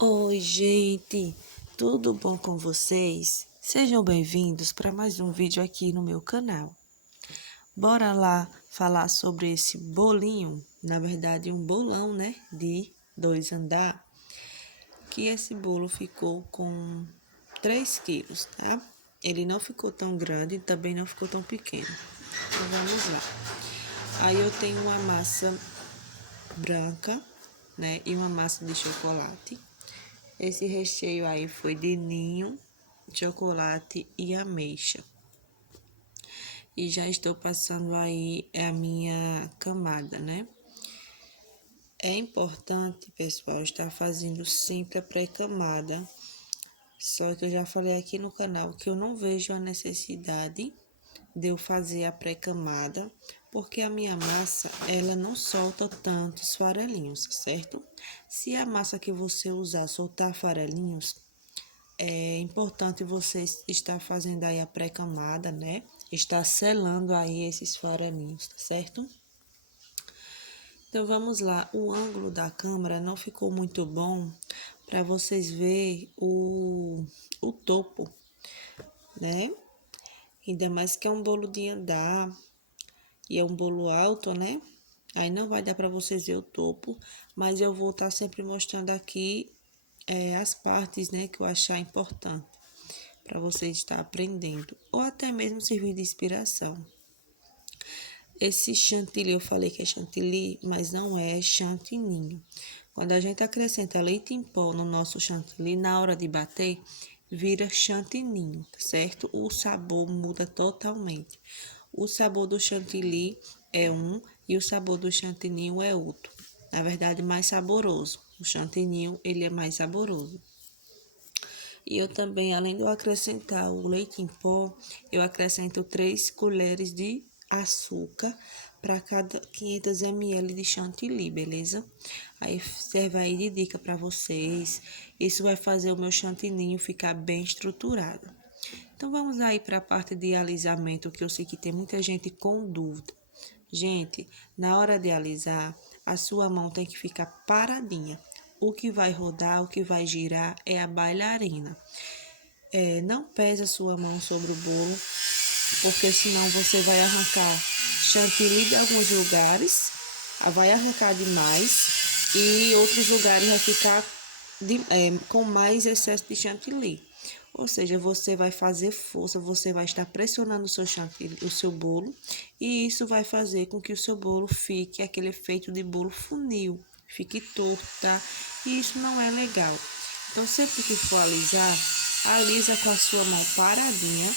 Oi, gente, tudo bom com vocês? Sejam bem-vindos para mais um vídeo aqui no meu canal. Bora lá falar sobre esse bolinho, na verdade um bolão, né, de 2 andar, que esse bolo ficou com 3 quilos, tá? Ele não ficou tão grande e também não ficou tão pequeno. Então vamos lá. Aí eu tenho uma massa branca, né, e uma massa de chocolate. Esse recheio aí foi de ninho, chocolate e ameixa. E já estou passando aí a minha camada, né? É importante, pessoal, estar fazendo sempre a pré-camada. Só que eu já falei aqui no canal que eu não vejo a necessidade de eu fazer a pré-camada, porque a minha massa, ela não solta tantos farelinhos, certo? Se a massa que você usar soltar farelinhos, é importante você estar fazendo aí a pré-camada, né? Estar selando aí esses farelinhos, tá certo? Então, vamos lá. O ângulo da câmera não ficou muito bom para vocês verem o topo, né? Ainda mais que é um bolo de andar e é um bolo alto, né? Aí não vai dar para vocês ver o topo, mas eu vou estar sempre mostrando aqui as partes, né, que eu achar importante para você estar aprendendo, ou até mesmo servir de inspiração. Esse chantilly, eu falei que é chantilly, mas não é chantininho. Quando a gente acrescenta leite em pó no nosso chantilly, na hora de bater, vira chantininho, tá certo? O sabor muda totalmente. O sabor do chantilly é um e o sabor do chantininho é outro. Na verdade, mais saboroso. O chantininho, ele é mais saboroso. E eu também, além de eu acrescentar o leite em pó, eu acrescento 3 colheres de açúcar para cada 500 ml de chantilly, beleza? Aí serve aí de dica para vocês. Isso vai fazer o meu chantininho ficar bem estruturado. Então vamos aí para a parte de alisamento, que eu sei que tem muita gente com dúvida. Gente, na hora de alisar, a sua mão tem que ficar paradinha. O que vai rodar, o que vai girar é a bailarina. Não pese a sua mão sobre o bolo, porque senão você vai arrancar chantilly de alguns lugares, vai arrancar demais e outros lugares vai ficar com mais excesso de chantilly. Ou seja, você vai fazer força, você vai estar pressionando o seu chantilly, o seu bolo, e isso vai fazer com que o seu bolo fique aquele efeito de bolo funil, fique torto, tá? E isso não é legal. Então, sempre que for alisar, alisa com a sua mão paradinha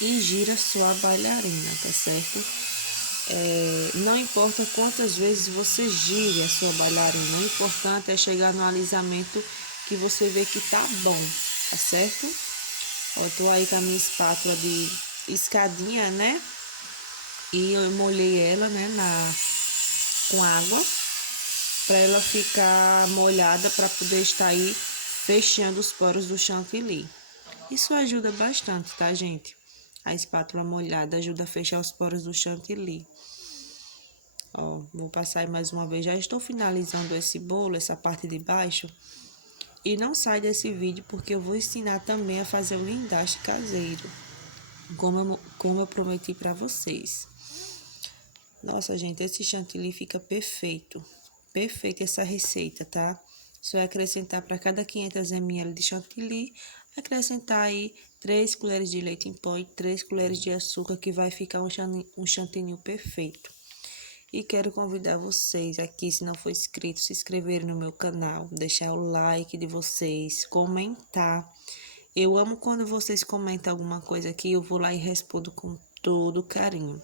e gira sua bailarina, tá certo? Não importa quantas vezes você gire a sua bailarina, o importante é chegar no alisamento que você vê que tá bom, tá certo? Ó, tô aí com a minha espátula de escadinha, né? E eu molhei ela, né, com água, para ela ficar molhada, para poder estar aí fechando os poros do chantilly. Isso ajuda bastante, tá, gente? A espátula molhada ajuda a fechar os poros do chantilly. Ó, vou passar aí mais uma vez. Já estou finalizando esse bolo, essa parte de baixo. E não sai desse vídeo porque eu vou ensinar também a fazer o guindaste caseiro, como eu prometi para vocês. Nossa, gente, esse chantilly fica perfeito. Perfeita essa receita, tá? Só é acrescentar para cada 500 ml de chantilly, acrescentar aí 3 colheres de leite em pó e 3 colheres de açúcar, que vai ficar um chantilly perfeito. E quero convidar vocês aqui, se não for inscrito, se inscreverem no meu canal, deixar o like de vocês, comentar. Eu amo quando vocês comentam alguma coisa aqui, eu vou lá e respondo com todo carinho.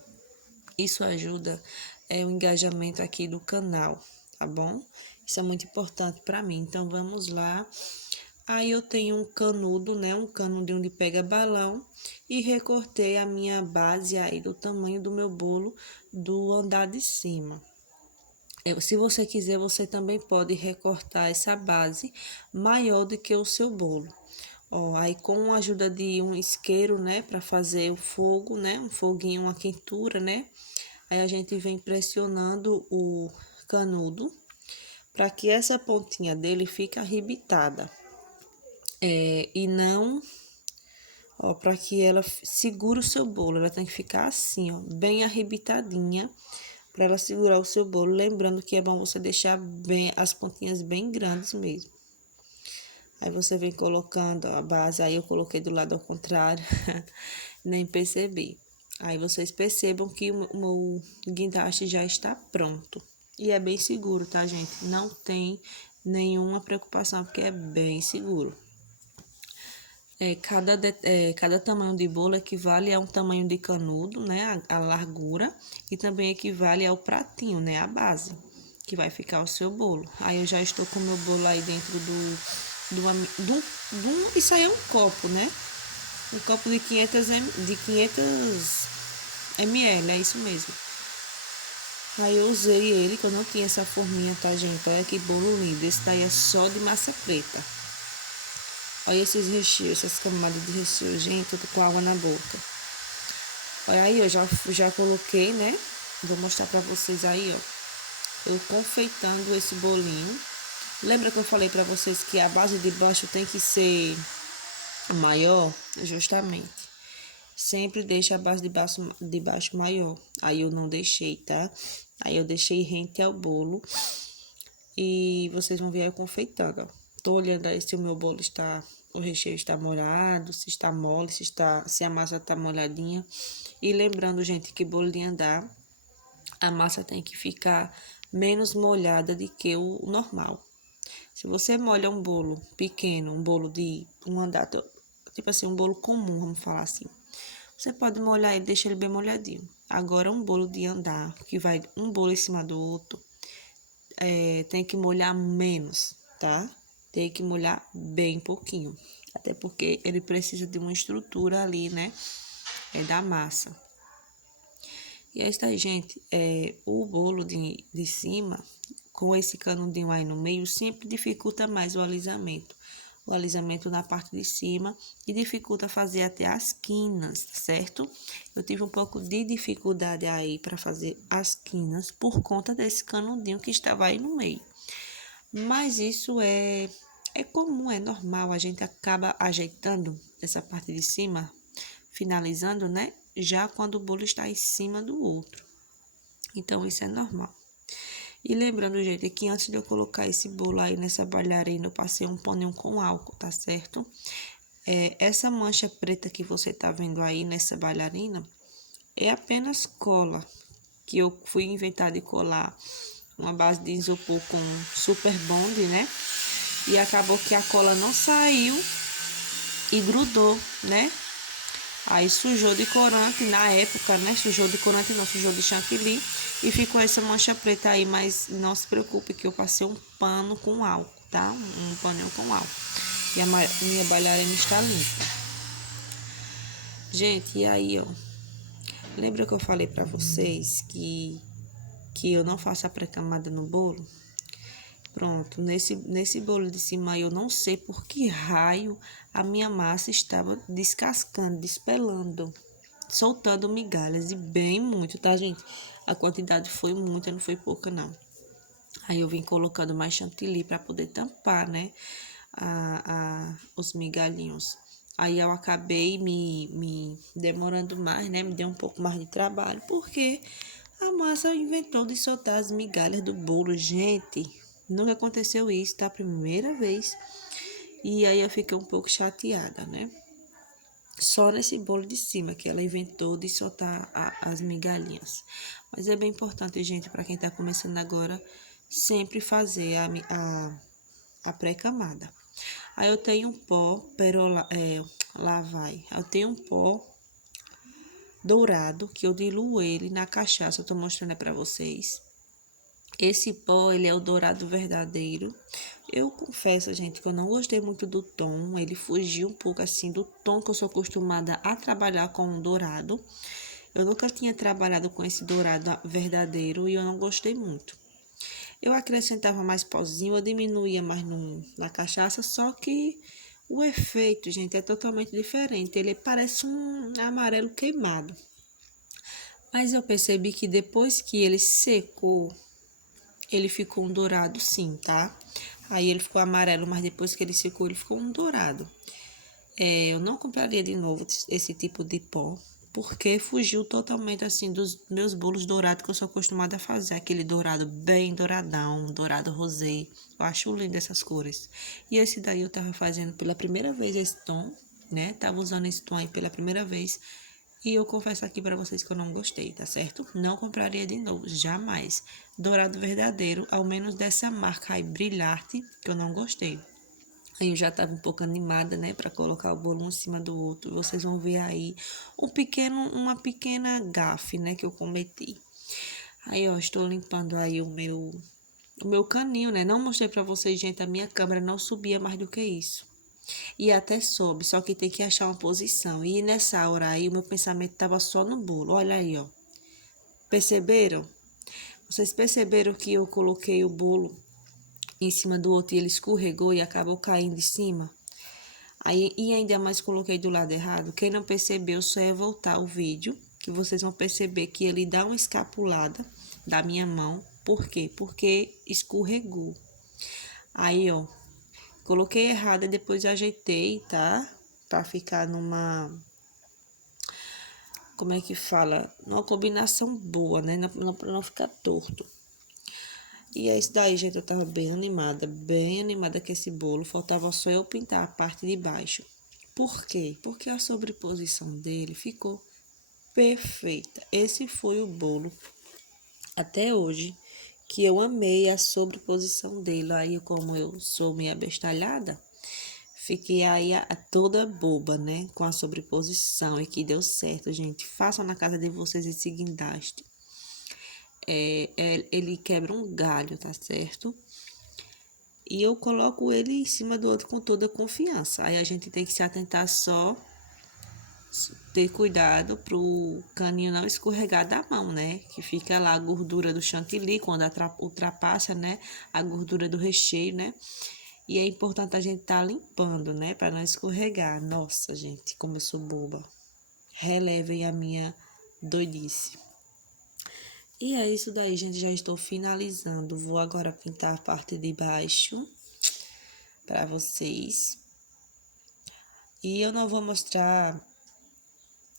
Isso ajuda o engajamento aqui do canal, tá bom? Isso é muito importante para mim. Então, vamos lá. Aí, eu tenho um canudo, né? Um canudinho de pega-balão. E recortei a minha base aí do tamanho do meu bolo do andar de cima. Se você quiser, você também pode recortar essa base maior do que o seu bolo. Ó, aí com a ajuda de um isqueiro, né, para fazer o fogo, né, um foguinho, uma quentura, né, aí a gente vem pressionando o canudo para que essa pontinha dele fique arrebitada. E não, ó, para que ela segure o seu bolo, ela tem que ficar assim, ó, bem arrebitadinha, para ela segurar o seu bolo. Lembrando que é bom você deixar bem as pontinhas bem grandes mesmo. Aí você vem colocando a base, aí eu coloquei do lado ao contrário, nem percebi. Aí vocês percebam que o meu guindaste já está pronto. E é bem seguro, tá, gente? Não tem nenhuma preocupação, porque é bem seguro. Cada tamanho de bolo equivale a um tamanho de canudo, né? A largura. E também equivale ao pratinho, né? A base, que vai ficar o seu bolo. Aí eu já estou com o meu bolo aí dentro isso aí é um copo, né? Um copo de 500 ml, é isso mesmo. Aí eu usei ele, que eu não tinha essa forminha, tá, gente? Olha que bolo lindo. Esse daí é só de massa preta. Olha esses recheios, essas camadas de recheio, gente, eu tô com água na boca. Olha aí, eu já coloquei, né? Vou mostrar pra vocês aí, ó. Eu confeitando esse bolinho. Lembra que eu falei pra vocês que a base de baixo tem que ser maior? Justamente. Sempre deixa a base de baixo maior. Aí eu não deixei, tá? Aí eu deixei rente ao bolo. E vocês vão ver eu confeitando, ó. Tô olhando aí se o meu bolo o recheio está molhado, se está mole, se a massa tá molhadinha. E lembrando, gente, que bolo de andar, a massa tem que ficar menos molhada do que o normal. Se você molha um bolo pequeno, um bolo de um andar, tipo assim, um bolo comum, vamos falar assim. Você pode molhar e deixar ele bem molhadinho. Agora, um bolo de andar, que vai um bolo em cima do outro, tem que molhar menos, tá? Tem que molhar bem pouquinho. Até porque ele precisa de uma estrutura ali, né? Da massa. E é isso aí, gente. O bolo de cima, com esse canudinho aí no meio, sempre dificulta mais o alisamento. O alisamento na parte de cima e dificulta fazer até as quinas, certo? Eu tive um pouco de dificuldade aí para fazer as quinas por conta desse canudinho que estava aí no meio. Mas isso é comum, é normal, a gente acaba ajeitando essa parte de cima, finalizando, né? Já quando o bolo está em cima do outro. Então, isso é normal. E lembrando, gente, que antes de eu colocar esse bolo aí nessa bailarina, eu passei um paninho com álcool, tá certo? Essa mancha preta que você tá vendo aí nessa bailarina é apenas cola, que eu fui inventar de colar uma base de isopor com super bond, né? E acabou que a cola não saiu e grudou, né? Aí sujou de corante na época, né? Sujou de corante não, sujou de chantilly. E ficou essa mancha preta aí, mas não se preocupe que eu passei um pano com álcool, tá? Um paninho com álcool. E a minha bailarina está limpa. Gente, e aí, ó. Lembra que eu falei pra vocês que eu não faço a pré-camada no bolo? Pronto, nesse bolo de cima eu não sei por que raio a minha massa estava descascando, despelando, soltando migalhas e bem muito, tá, gente? A quantidade foi muita, não foi pouca, não. Aí eu vim colocando mais chantilly para poder tampar, né, os migalhinhos. Aí eu acabei me demorando mais, né, me deu um pouco mais de trabalho, porque a massa inventou de soltar as migalhas do bolo, gente. Nunca aconteceu isso, tá? Primeira vez. E aí eu fiquei um pouco chateada, né? Só nesse bolo de cima que ela inventou de soltar as migalhinhas. Mas é bem importante, gente, para quem tá começando agora, sempre fazer a pré-camada. Aí eu tenho um pó lá vai. Eu tenho um pó dourado que eu diluo ele na cachaça. Eu tô mostrando para vocês. Esse pó, ele é o dourado verdadeiro. Eu confesso, gente, que eu não gostei muito do tom. Ele fugiu um pouco, assim, do tom que eu sou acostumada a trabalhar com o dourado. Eu nunca tinha trabalhado com esse dourado verdadeiro e eu não gostei muito. Eu acrescentava mais pozinho, eu diminuía mais na cachaça, só que o efeito, gente, é totalmente diferente. Ele parece um amarelo queimado. Mas eu percebi que depois que ele secou, ele ficou um dourado sim, tá? Aí ele ficou amarelo, mas depois que ele secou, ele ficou um dourado. Eu não compraria de novo esse tipo de pó, porque fugiu totalmente assim dos meus bolos dourados que eu sou acostumada a fazer. Aquele dourado bem douradão, dourado rosé. Eu acho lindo essas cores. E esse daí eu tava fazendo pela primeira vez esse tom, né? Tava usando esse tom aí pela primeira vez. E eu confesso aqui para vocês que eu não gostei, tá certo? Não compraria de novo, jamais. Dourado verdadeiro, ao menos dessa marca aí, Brilharte, que eu não gostei. Aí eu já estava um pouco animada, né, para colocar o bolo um em cima do outro. Vocês vão ver aí uma pequena gafe, né, que eu cometi. Aí, ó, estou limpando aí o meu caninho, né? Não mostrei para vocês, gente, a minha câmera não subia mais do que isso. E até sobe, só que tem que achar uma posição. E nessa hora aí, o meu pensamento estava só no bolo. Olha aí, ó. Perceberam? Vocês perceberam que eu coloquei o bolo em cima do outro e ele escorregou e acabou caindo em cima? Aí, e ainda mais coloquei do lado errado. Quem não percebeu, só é voltar o vídeo, que vocês vão perceber que ele dá uma escapulada da minha mão. Por quê? Porque escorregou. Aí, ó, coloquei errado e depois ajeitei, tá? Pra ficar como é que fala? Numa combinação boa, né? Pra não ficar torto. E é isso daí, gente. Eu tava bem animada com esse bolo. Faltava só eu pintar a parte de baixo. Por quê? Porque a sobreposição dele ficou perfeita. Esse foi o bolo, até hoje, que eu amei a sobreposição dele. Aí, como eu sou meio abestalhada, fiquei aí toda boba, né? Com a sobreposição e que deu certo, gente. Façam na casa de vocês esse guindaste. Ele quebra um galho, tá certo? E eu coloco ele em cima do outro com toda confiança. Aí a gente tem que se atentar só, ter cuidado pro caninho não escorregar da mão, né? Que fica lá a gordura do chantilly, quando ultrapassa, né? A gordura do recheio, né? E é importante a gente estar limpando, né? Para não escorregar. Nossa, gente, como eu sou boba. Relevem a minha doidice. E é isso daí, gente. Já estou finalizando. Vou agora pintar a parte de baixo para vocês. E eu não vou mostrar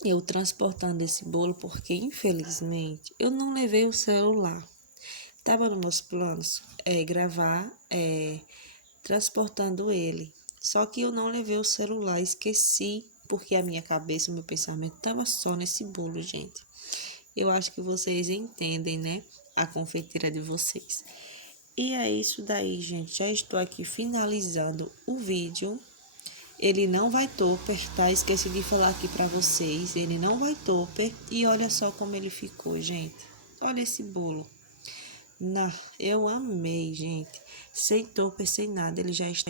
eu transportando esse bolo porque, infelizmente, eu não levei o celular. Tava nos meus planos gravar transportando ele. Só que eu não levei o celular, esqueci, porque a minha cabeça, o meu pensamento tava só nesse bolo, gente. Eu acho que vocês entendem, né? A confeiteira de vocês. E é isso daí, gente. Já estou aqui finalizando o vídeo. Ele não vai topper, tá? Esqueci de falar aqui pra vocês. Ele não vai topper. E olha só como ele ficou, gente. Olha esse bolo. Eu amei, gente. Sem topper, sem nada. Ele já está